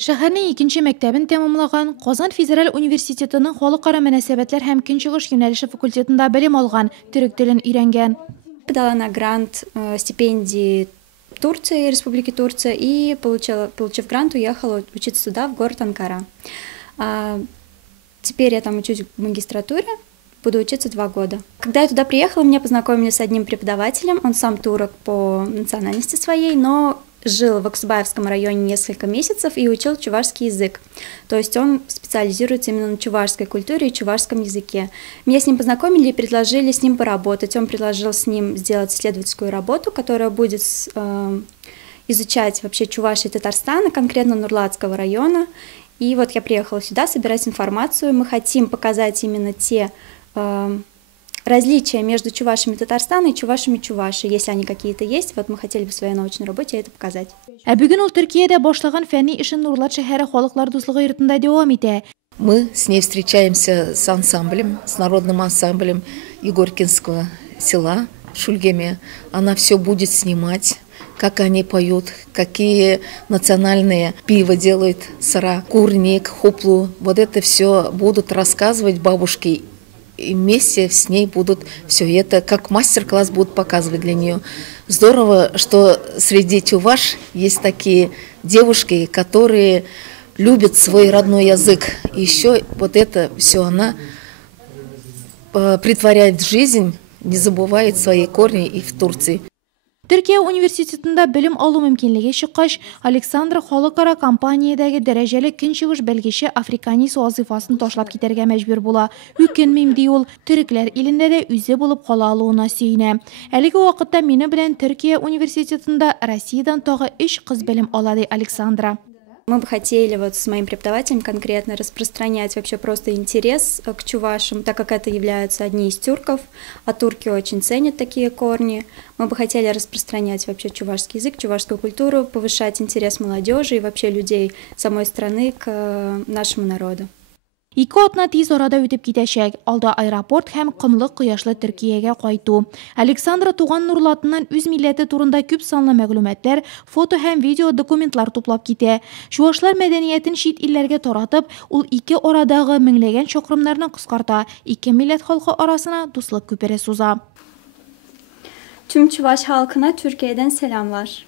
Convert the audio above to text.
Шәһәрнең икенче мәктәбен тәмамлаган, Казан Федераль университетының халыкара мөнәсәбәтләр һәм көнчыгыш юнәлеше факультетында белем алган, төрек телен өйрәнгән. Подала на грант стипендии Турции, Республики Турция, и получив грант, уехала учиться туда, в город Анкара. Теперь я там учусь в магистратуре, буду учиться 2 года. Когда я туда приехала, меня познакомили с одним преподавателем, он сам турок по национальности своей, но жил в Аксубаевском районе несколько месяцев и учил чувашский язык. То есть он специализируется именно на чувашской культуре и чувашском языке. Меня с ним познакомили и предложили с ним поработать. Он предложил с ним сделать исследовательскую работу, которая будет изучать вообще Чувашию и Татарстана, конкретно Нурлатского района. И вот я приехала сюда собирать информацию. Мы хотим показать именно те различия между чувашами Татарстана и чувашами Чуваши, если они какие-то есть. Вот мы хотели бы в своей научной работе это показать. Бүген ул Төркиядә башлаган фәнни эшен Нурлат шәһәре халыклар дуслыгы йортында дәвам итә. Мы с ней встречаемся с ансамблем, с народным ансамблем Егоркинского села Шульгеме. Она все будет снимать, как они поют, какие национальные пиво делают, сара, курник, хуплу. Вот это все будут рассказывать бабушки. И вместе с ней будут все это, как мастер-класс будут показывать для нее. Здорово, что среди чуваш есть такие девушки, которые любят свой родной язык. И еще вот это все она притворяет в жизнь, не забывает свои корни и в Турции. Төркия университетында белем алу мөмкинлеге чыккач, Александра халыкара компаниядәге дәрәҗәле көнчыгыш белгече Африканис вазифасын ташлап китәргә мәҗбүр була. Үкенмим ди ул, төрекләр илендә дә үзе булып кала алуына сөенә. Әлеге вакытта мине белән Төркия университетында Россиядән тагы 3 кыз белем ала ди Александра. Мы бы хотели вот с моим преподавателем конкретно распространять вообще просто интерес к чувашам, так как это являются одни из тюрков, а турки очень ценят такие корни. Мы бы хотели распространять вообще чувашский язык, чувашскую культуру, повышать интерес молодежи и вообще людей самой страны к нашему народу. 2 атна тиз арада үтеп китәчәк. Алда аэропорт һәм кымлы кояшлы Төркиягә кайту. Александра туган Нурлатыннан үз милләте турында күп санлы мәгълүматлар, фото һәм видео документлар туплап китә. Чуашлар мәдәниятен чит илләргә таратып, ул 2 арадагы меңләгән чакрымнарны кыскарта, 2 милләт халкы арасына дуслык күпере суза. Tüm Çuvaş halkına Türkiye'den selamlar.